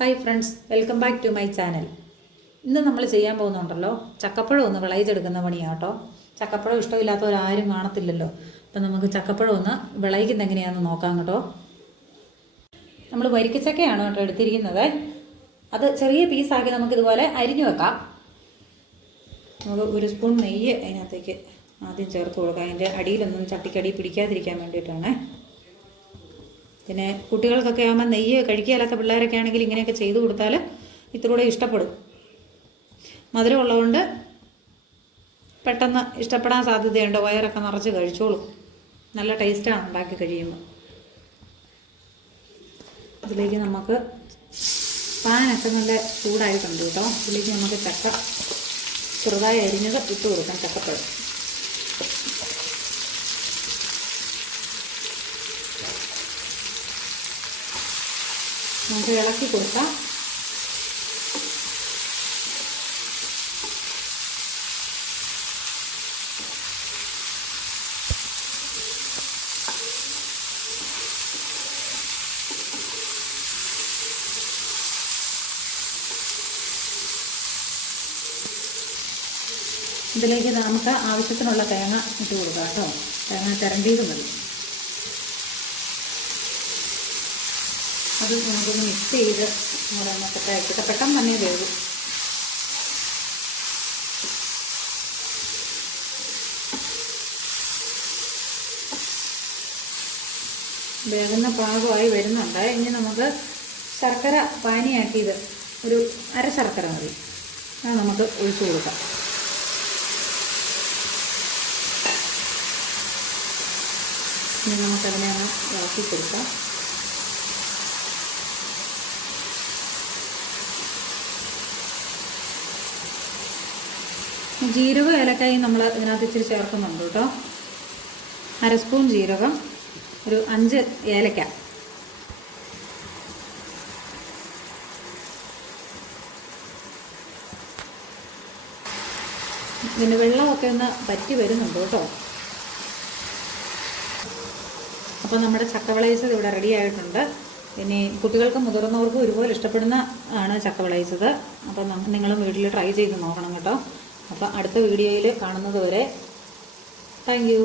Hi friends, welcome back to my channel. ഇന്ന് നമ്മൾ ചെയ്യാൻ പോകുന്നുണ്ടല്ലോ ചക്കപ്പഴം ഒന്ന് വിളയിച്ചെടുക്കുന്ന പണിയാണ് കേട്ടോ. ചക്കപ്പഴം ഇഷ്ടമില്ലാത്തവരാരും കാണത്തില്ലല്ലോ. അപ്പം നമുക്ക് ചക്കപ്പഴം ഒന്ന് വിളയിക്കുന്ന എങ്ങനെയാണെന്ന് നോക്കാം കേട്ടോ. നമ്മൾ വരിക്കച്ചക്കയാണ് കേട്ടോ എടുത്തിരിക്കുന്നത്. അത് ചെറിയ പീസാക്കി നമുക്കിതുപോലെ അരിഞ്ഞു വെക്കാം. നമുക്ക് ഒരു സ്പൂൺ നെയ്യ് അതിനകത്തേക്ക് ആദ്യം ചേർത്ത് കൊടുക്കാം. അതിൻ്റെ അടിയിലൊന്നും ചട്ടിക്കടി പിടിക്കാതിരിക്കാൻ വേണ്ടിയിട്ടാണ്. പിന്നെ കുട്ടികൾക്കൊക്കെ ആകുമ്പോൾ നെയ്യ് കഴിക്കാത്ത പിള്ളേരൊക്കെ ആണെങ്കിൽ ഇങ്ങനെയൊക്കെ ചെയ്തു കൊടുത്താൽ ഇത്തിലൂടെ ഇഷ്ടപ്പെടും. മധുരം ഉള്ളതുകൊണ്ട് പെട്ടെന്ന് ഇഷ്ടപ്പെടാൻ സാധ്യതയുണ്ട്. വയറൊക്കെ നിറച്ച് കഴിച്ചോളും. നല്ല ടേസ്റ്റാണ് ഉണ്ടാക്കി കഴിയുമ്പോൾ. ഇതിലേക്ക് നമുക്ക് പാനൊക്കെ നല്ല ചൂടായിട്ടുണ്ട് കേട്ടോ. ഇതിലേക്ക് നമുക്ക് ചക്ക ചെറുതായി അരിഞ്ഞത് ഇട്ട് കൊടുക്കാം. ചക്കപ്പഴം നമുക്ക് ഇളക്കി കൊടുക്കാം. ഇതിലേക്ക് നമുക്ക് ആവശ്യത്തിനുള്ള തേങ്ങ ഇട്ട് കൊടുക്കാം കേട്ടോ. തേങ്ങ ചിരണ്ടിയത് മതി. അത് നമുക്കൊന്ന് മിക്സ് ചെയ്ത് നമ്മുടെ മൊത്തത്തെ ആക്കിയിട്ട് പെട്ടെന്ന് തന്നെ വേവും. വേകുന്ന പാകമായി വരുന്നുണ്ട്. ഇനി നമുക്ക് ശർക്കര പാനിയാക്കിയത് ഒരു അര ശർക്കര മതി. അത് നമുക്ക് ഒഴിച്ചു കൊടുക്കാം. ഇനി നമുക്കതിനെ ഒന്ന് ഇളക്കി കൊടുക്കാം. ജീരകം ഏലക്കായും നമ്മൾ ഇതിനകത്ത് ഇച്ചിരി ചേർക്കുന്നുണ്ട് കേട്ടോ. അര സ്പൂൺ ജീരകം, ഒരു 5 ഏലക്ക, പിന്നെ വെള്ളമൊക്കെ ഒന്ന് പറ്റി വരുന്നുണ്ട് കേട്ടോ. അപ്പോൾ നമ്മുടെ ചക്ക വിളയിച്ചത് ഇവിടെ റെഡി ആയിട്ടുണ്ട്. പിന്നെ കുട്ടികൾക്കും മുതിർന്നവർക്കും ഒരുപോലെ ഇഷ്ടപ്പെടുന്ന ആണ് ചക്ക വിളയിച്ചത്. അപ്പോൾ നിങ്ങളും വീട്ടിൽ ട്രൈ ചെയ്ത് നോക്കണം കേട്ടോ. അപ്പോൾ അടുത്ത വീഡിയോയിൽ കാണുന്നത് വരെ താങ്ക് യു.